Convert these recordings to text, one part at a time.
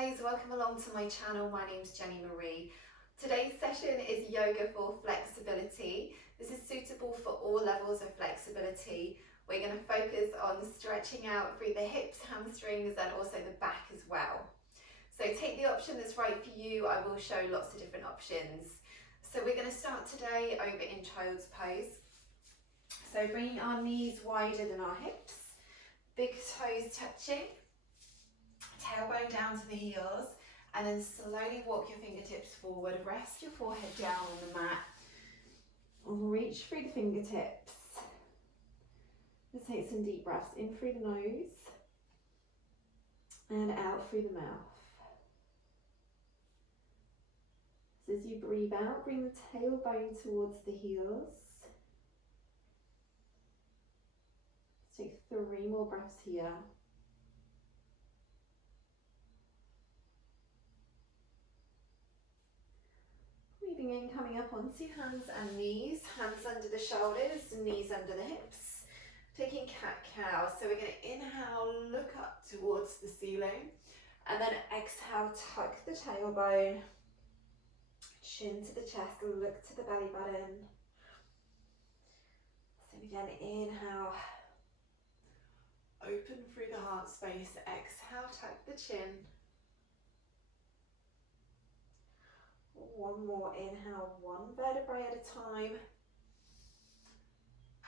guys, welcome along to my channel. My name's Jenny Marie. Today's session is yoga for flexibility. This is suitable for all levels of flexibility. We're going to focus on stretching out through the hips, hamstrings and also the back as well. So take the option that's right for you. I will show lots of different options. So we're going to start today over in child's pose. So bringing our knees wider than our hips, big toes touching. Tailbone down to the heels, and then slowly walk your fingertips forward. Rest your forehead down on the mat. Reach through the fingertips. Let's take some deep breaths in through the nose and out through the mouth. So as you breathe out, bring the tailbone towards the heels. Let's take 3 more breaths here. Breathing in, coming up onto hands and knees, hands under the shoulders, knees under the hips. Taking cat-cow, so we're going to inhale, look up towards the ceiling, and then exhale, tuck the tailbone, chin to the chest, look to the belly button. So again, inhale, open through the heart space, exhale, tuck the chin. One more, inhale, 1 vertebrae at a time,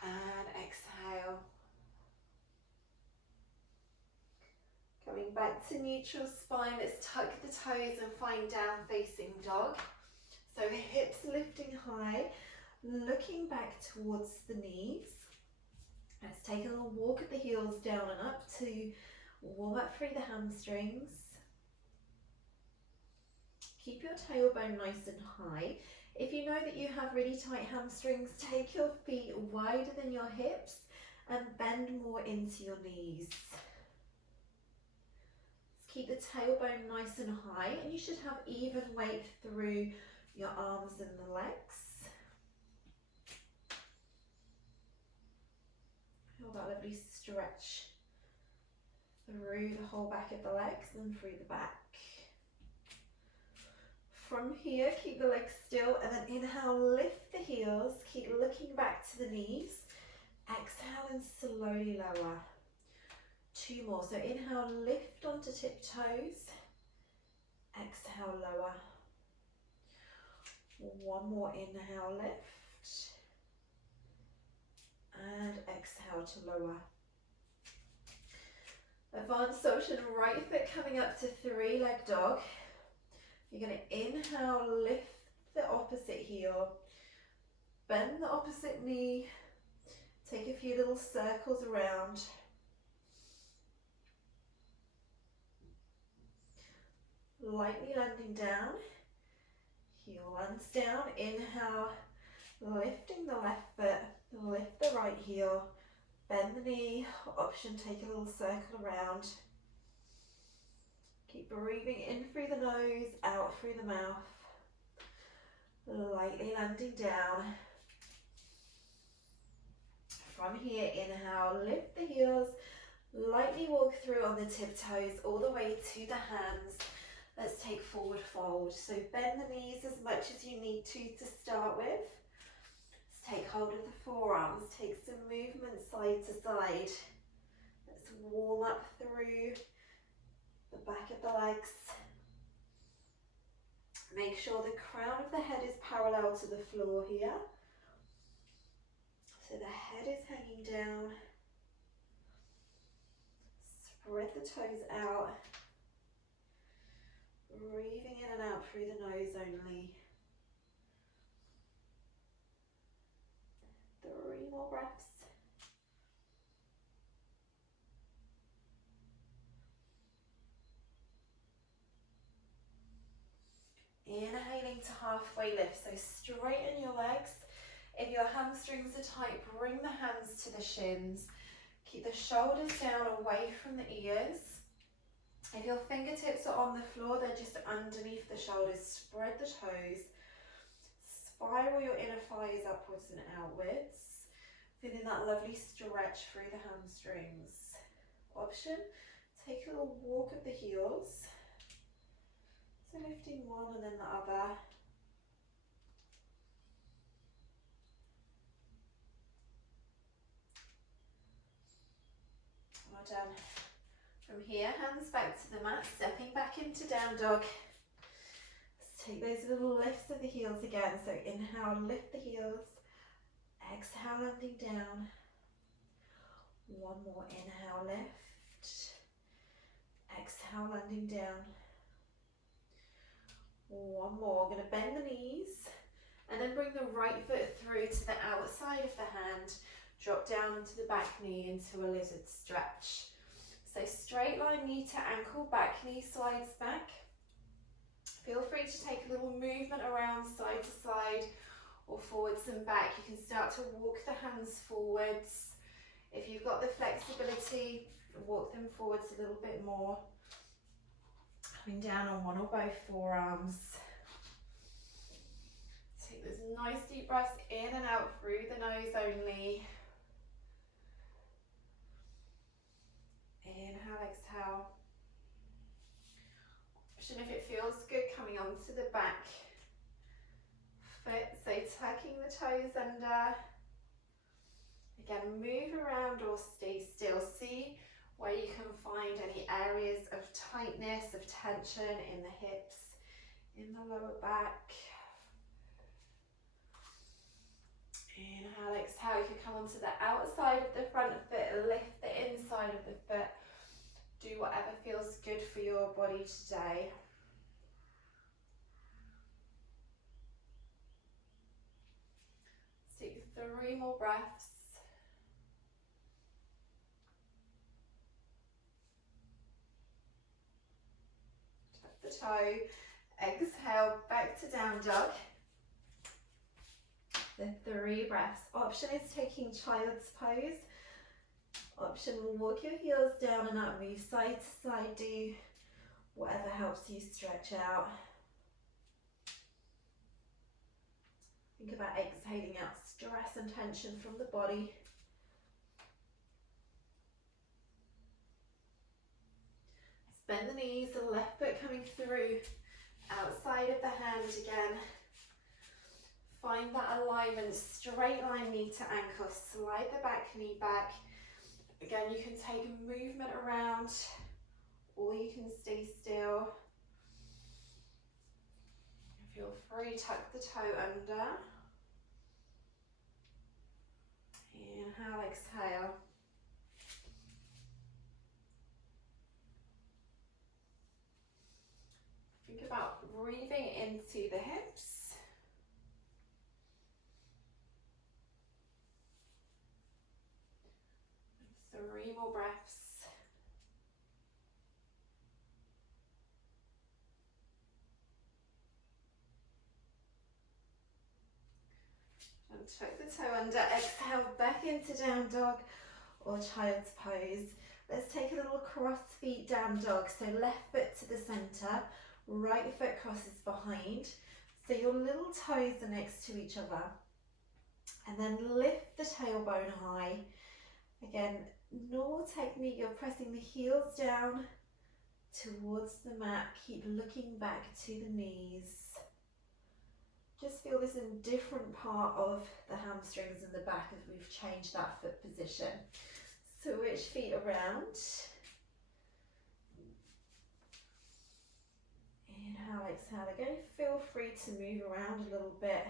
and exhale. Coming back to neutral spine, let's tuck the toes and find down facing dog. So hips lifting high, looking back towards the knees. Let's take a little walk at the heels down and up to warm up through the hamstrings. Keep your tailbone nice and high. If you know that you have really tight hamstrings, take your feet wider than your hips and bend more into your knees. Keep the tailbone nice and high, and you should have even weight through your arms and the legs. Feel that lovely stretch through the whole back of the legs and through the back. From here, keep the legs still, and then inhale, lift the heels, keep looking back to the knees. Exhale and slowly lower. 2 more, so inhale, lift onto tiptoes. Exhale, lower. 1 more, inhale, lift. And exhale to lower. Advanced option, right foot coming up to 3-leg dog. You're going to inhale, lift the opposite heel, bend the opposite knee, take a few little circles around. Lightly landing down, heel lands down, inhale, lifting the left foot, lift the right heel, bend the knee, option take a little circle around. Keep breathing in through the nose, out through the mouth. Lightly landing down. From here, inhale, lift the heels, lightly walk through on the tiptoes all the way to the hands. Let's take forward fold. So bend the knees as much as you need to start with. Let's take hold of the forearms, take some movement side to side. Let's warm up through the back of the legs. Make sure the crown of the head is parallel to the floor here. So the head is hanging down. Spread the toes out. Breathing in and out through the nose only. 3 more breaths. Inhaling to halfway lift, so straighten your legs. If your hamstrings are tight, bring the hands to the shins. Keep the shoulders down away from the ears. If your fingertips are on the floor, they're just underneath the shoulders. Spread the toes. Spiral your inner thighs upwards and outwards. Feeling that lovely stretch through the hamstrings. Option, take a little walk of the heels. So lifting one and then the other. Well done. From here, hands back to the mat, stepping back into down dog. Let's take those little lifts of the heels again. So inhale, lift the heels. Exhale, landing down. One more inhale, lift. Exhale, landing down. One more. We're going to bend the knees and then bring the right foot through to the outside of the hand. Drop down into the back knee into a lizard stretch. So straight line knee to ankle, back knee slides back. Feel free to take a little movement around side to side or forwards and back. You can start to walk the hands forwards. If you've got the flexibility, walk them forwards a little bit more. Coming down on one or both forearms. Take those nice deep breaths in and out through the nose only. Inhale, exhale. And if it feels good, coming onto the back foot, so tucking the toes under. Again, move around or stay still. See where you can find any areas of tightness, of tension in the hips, in the lower back. Inhale, exhale. You can come onto the outside of the front foot, lift the inside of the foot. Do whatever feels good for your body today. Let's take 3 more breaths. Tuck the toe. Exhale, back to down dog. The 3 breaths. Option is taking child's pose. Option will walk your heels down and up, move side to side, do whatever helps you stretch out. Think about exhaling out stress and tension from the body. Bend the knees, the left foot coming through, outside of the hand again. Find that alignment, straight line knee to ankle, slide the back knee back. Again, you can take a movement around or you can stay still. Feel free, tuck the toe under. Inhale, exhale. Think about breathing into the hips. 3 more breaths. And tuck the toe under, exhale back into down dog or child's pose. Let's take a little cross feet down dog. So left foot to the center, right foot crosses behind. So your little toes are next to each other. And then lift the tailbone high. Again, normal technique, you're pressing the heels down towards the mat. Keep looking back to the knees. Just feel this in different part of the hamstrings and the back as we've changed that foot position. Switch feet around. Inhale, exhale again. Feel free to move around a little bit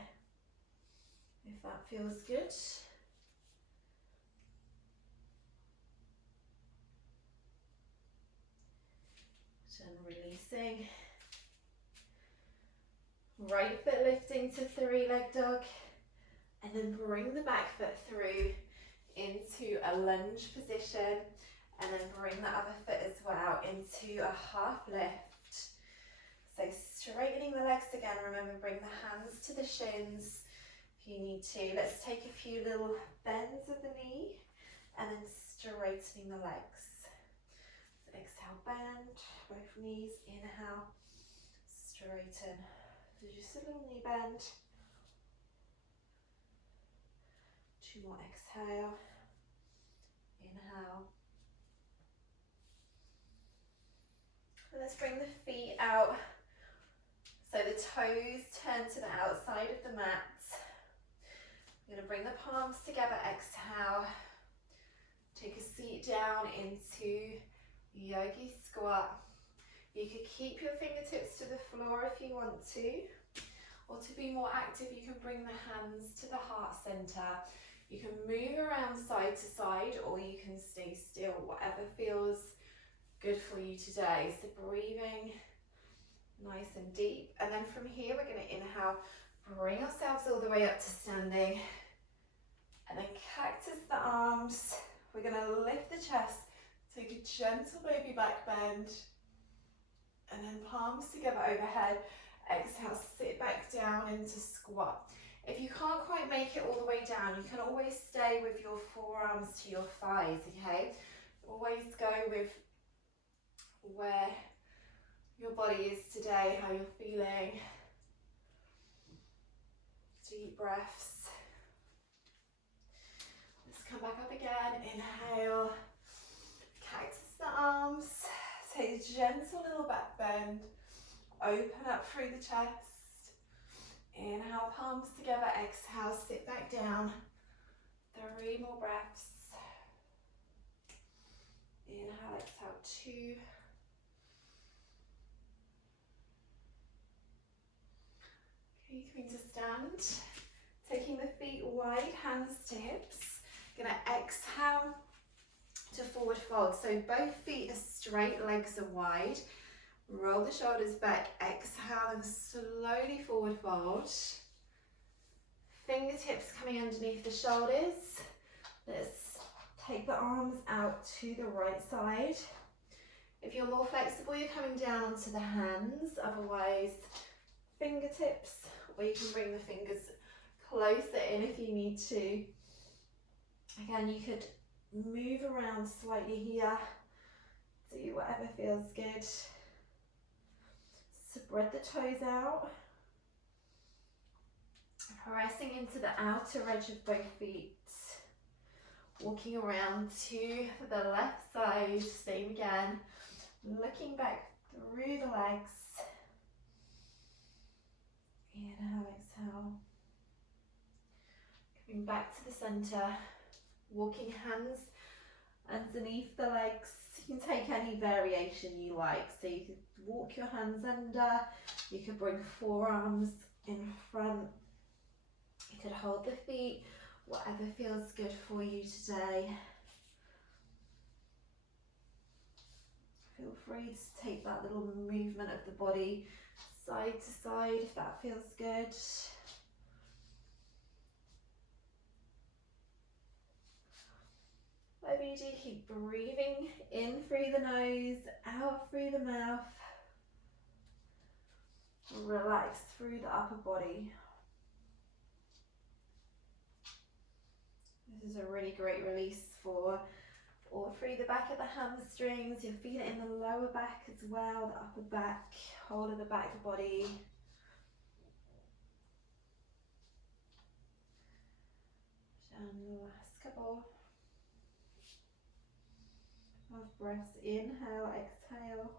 if that feels good. And releasing. Right foot lifting to 3-leg dog. And then bring the back foot through into a lunge position. And then bring the other foot as well into a half lift. So straightening the legs again. Remember, bring the hands to the shins if you need to. Let's take a few little bends of the knee and then straightening the legs. So exhale, bend both knees. Inhale, straighten. So just a little knee bend. 2 more, exhale. Inhale. And let's bring the feet out the toes turn to the outside of the mat. We're going to bring the palms together, exhale. Take a seat down into yogi squat. You could keep your fingertips to the floor if you want to, or to be more active, you can bring the hands to the heart center. You can move around side to side, or you can stay still, whatever feels good for you today. So breathing nice and deep. And then from here, we're going to inhale, bring ourselves all the way up to standing. And then cactus the arms. We're going to lift the chest, take a gentle baby back bend. And then palms together overhead. Exhale, sit back down into squat. If you can't quite make it all the way down, you can always stay with your forearms to your thighs, okay? Always go with where your body is today, how you're feeling. Deep breaths. Let's come back up again. Inhale. Cactus the arms. Take a gentle little back bend. Open up through the chest. Inhale, palms together. Exhale, sit back down. 3 more breaths. Inhale, exhale, 2. Okay, coming to stand. Taking the feet wide, hands to hips. Gonna exhale to forward fold. So both feet are straight, legs are wide. Roll the shoulders back, exhale and slowly forward fold. Fingertips coming underneath the shoulders. Let's take the arms out to the right side. If you're more flexible, you're coming down onto the hands. Otherwise, fingertips, or you can bring the fingers closer in if you need to. Again, you could move around slightly here. Do whatever feels good. Spread the toes out. Pressing into the outer edge of both feet. Walking around to the left side. Same again. Looking back through the legs. Inhale, exhale. Coming back to the center. Walking hands underneath the legs. You can take any variation you like. So you could walk your hands under. You could bring forearms in front. You could hold the feet. Whatever feels good for you today. Feel free to take that little movement of the body side to side if that feels good. Whatever you do, keep breathing in through the nose, out through the mouth. Relax through the upper body. This is a really great release for all through the back of the hamstrings. You'll feel it in the lower back as well, the upper back, whole of the back body. And the last couple of breaths. Inhale, exhale.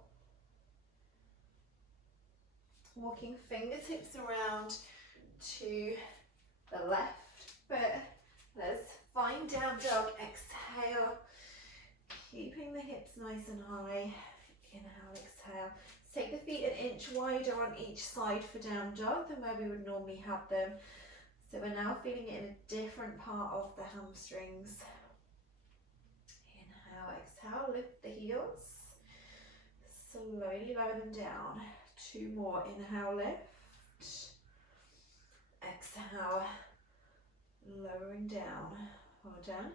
Walking fingertips around to the left foot. Let's find down dog. Exhale. Keeping the hips nice and high. Inhale, exhale. Take the feet an inch wider on each side for down dog than where we would normally have them. So we're now feeling it in a different part of the hamstrings. Inhale, exhale, lift the heels. Slowly lower them down. 2 more. Inhale, lift. Exhale, lowering down. Well done.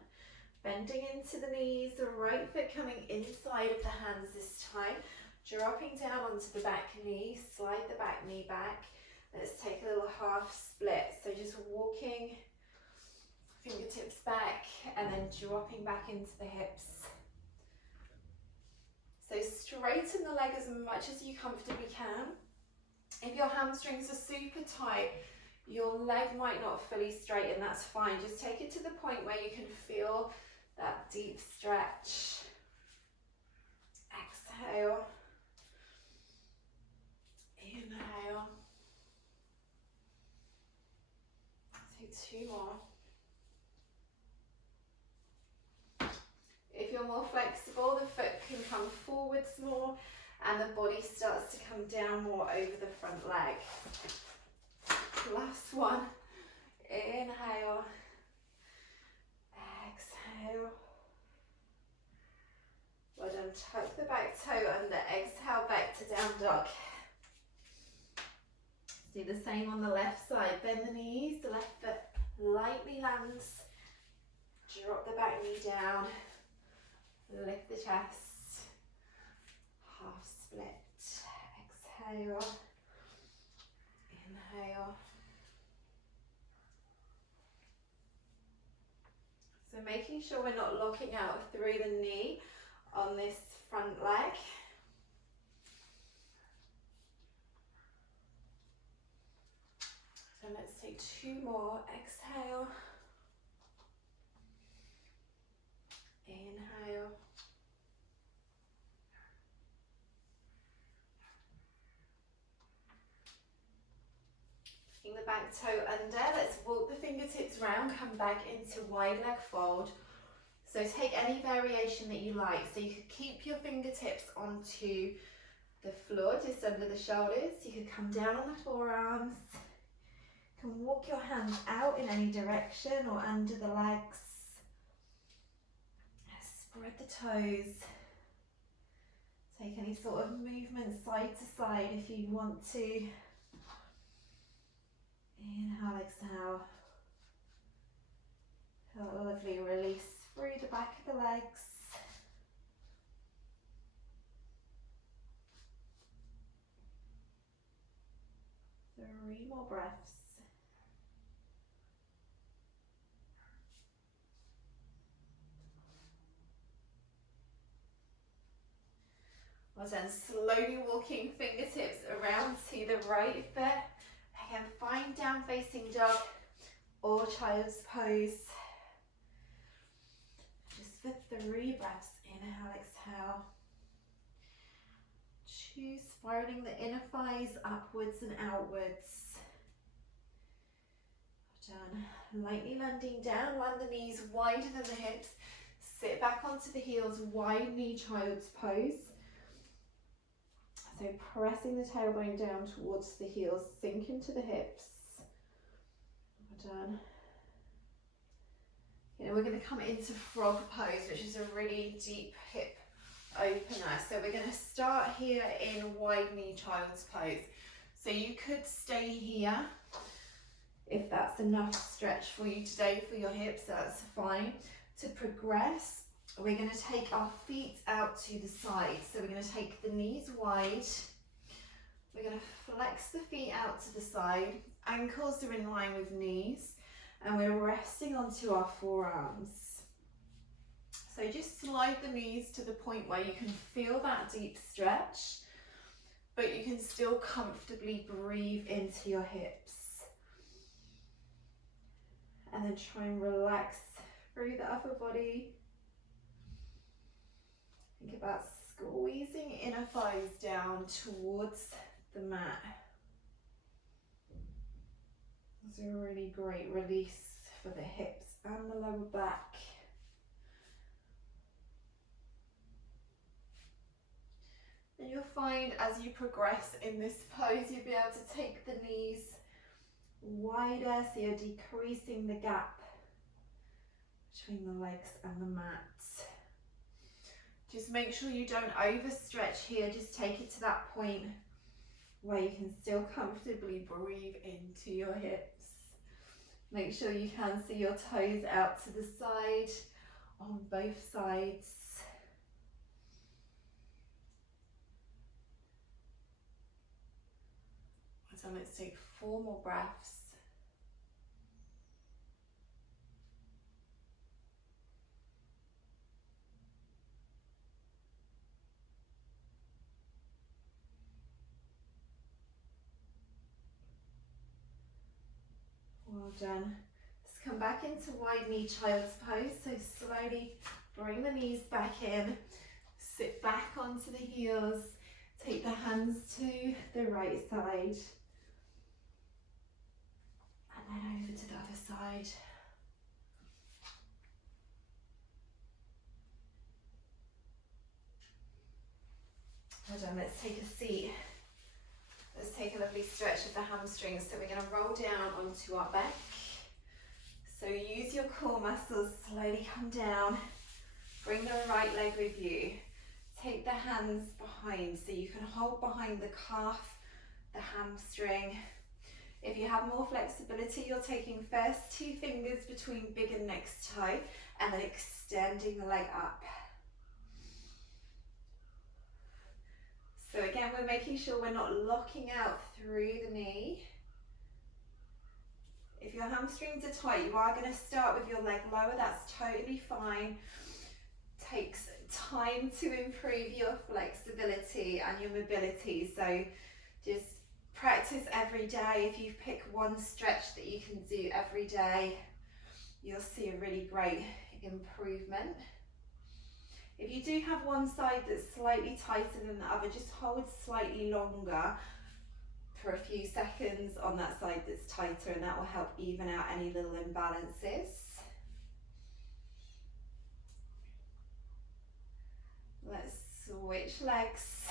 Bending into the knees, the right foot coming inside of the hands this time. Dropping down onto the back knee, slide the back knee back. Let's take a little half split. So just walking fingertips back and then dropping back into the hips. So straighten the leg as much as you comfortably can. If your hamstrings are super tight, your leg might not fully straighten, that's fine. Just take it to the point where you can feel that deep stretch. Exhale. Inhale. 2 more. If you're more flexible, the foot can come forwards more and the body starts to come down more over the front leg. Last one. Inhale. Exhale. Well done. Tuck the back toe under. Exhale back to down dog. Do the same on the left side. Bend the knees. The left foot lightly lands. Drop the back knee down. Lift the chest. Half split. Exhale. Inhale. So making sure we're not locking out through the knee on this front leg. So let's take 2 more. Exhale. Inhale. Bring the back toe under. Let's walk the fingertips round, come back into wide leg fold. So take any variation that you like. So you could keep your fingertips onto the floor, just under the shoulders. You could come down on the forearms. You can walk your hands out in any direction or under the legs. Spread the toes. Take any sort of movement side to side if you want to. Inhale, exhale. Feel a lovely release through the back of the legs. 3 more breaths. Well done. Slowly walking fingertips around to the right foot. Again, find down facing dog or child's pose. Just for 3 breaths. Inhale, exhale. 2, spiraling the inner thighs upwards and outwards. Well done. Lightly landing down, land the knees wider than the hips. Sit back onto the heels, wide knee child's pose. So pressing the tailbone down towards the heels, sink into the hips. Well done. We're going to come into frog pose, which is a really deep hip opener. So we're going to start here in wide knee child's pose. So you could stay here if that's enough stretch for you today for your hips, that's fine. To progress, we're going to take our feet out to the side. So we're going to take the knees wide. We're going to flex the feet out to the side. Ankles are in line with knees. And we're resting onto our forearms. So just slide the knees to the point where you can feel that deep stretch, but you can still comfortably breathe into your hips. And then try and relax through the upper body. Think about squeezing inner thighs down towards the mat. It's a really great release for the hips and the lower back. And you'll find as you progress in this pose, you'll be able to take the knees wider, so you're decreasing the gap between the legs and the mat. Just make sure you don't overstretch here, just take it to that point where you can still comfortably breathe into your hips. Make sure you can see your toes out to the side on both sides. So let's take 4 more breaths. Well done. Let's come back into wide knee child's pose. So slowly bring the knees back in, sit back onto the heels, take the hands to the right side, and then over to the other side. Well done, let's take a seat. Let's take a lovely stretch of the hamstrings. So we're going to roll down onto our back. So use your core muscles, slowly come down. Bring the right leg with you. Take the hands behind so you can hold behind the calf, the hamstring. If you have more flexibility, you're taking first 2 fingers between big and next toe and then extending the leg up. So again, we're making sure we're not locking out through the knee. If your hamstrings are tight, you are going to start with your leg lower. That's totally fine. Takes time to improve your flexibility and your mobility. So just practice every day. If you pick one stretch that you can do every day, you'll see a really great improvement. If you do have one side that's slightly tighter than the other, just hold slightly longer for a few seconds on that side that's tighter, and that will help even out any little imbalances. Let's switch legs.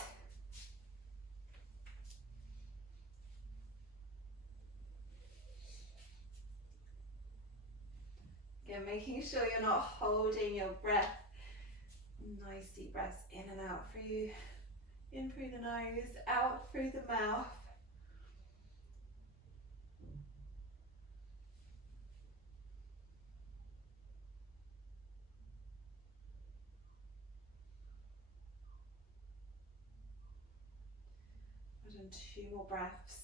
Again, making sure you're not holding your breath. Nice deep breaths in and out through, in through the nose, out through the mouth. And 2 more breaths.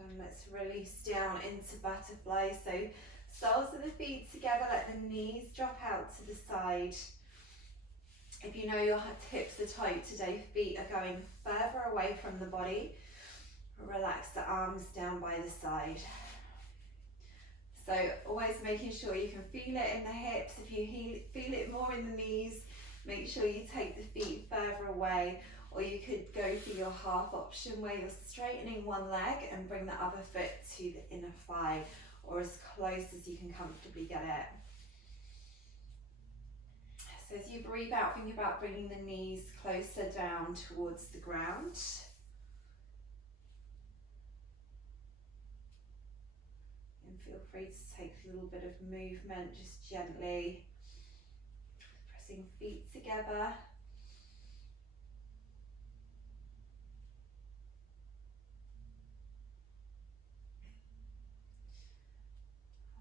And let's release down into butterfly. So soles of the feet together, let the knees drop out to the side. If you know your hips are tight today, feet are going further away from the body. Relax the arms down by the side. So always making sure you can feel it in the hips. If you feel it more in the knees, make sure you take the feet further away. Or you could go for your half option where you're straightening one leg and bring the other foot to the inner thigh, or as close as you can comfortably get it. So as you breathe out, think about bringing the knees closer down towards the ground. And feel free to take a little bit of movement, just gently pressing feet together.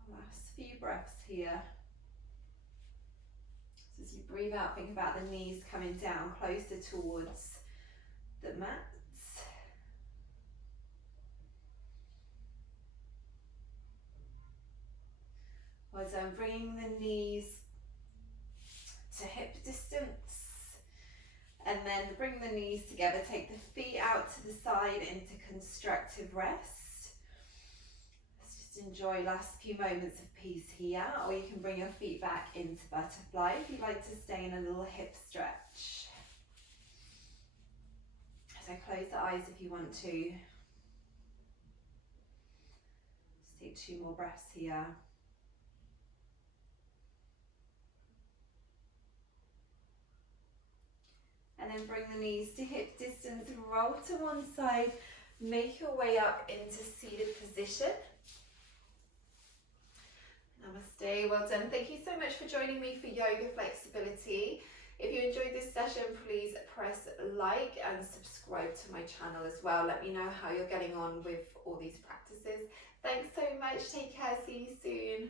Last few breaths here. So as you breathe out, think about the knees coming down closer towards the mats. Well done, bringing the knees to hip distance. And then bring the knees together, take the feet out to the side into constructive rest. Enjoy last few moments of peace here, or you can bring your feet back into butterfly if you'd like to stay in a little hip stretch. So close the eyes if you want to. Just take 2 more breaths here. And then bring the knees to hip distance and roll to one side. Make your way up into seated position. Namaste, well done. Thank you so much for joining me for Yoga Flexibility. If you enjoyed this session, please press like and subscribe to my channel as well. Let me know how you're getting on with all these practices. Thanks so much. Take care. See you soon.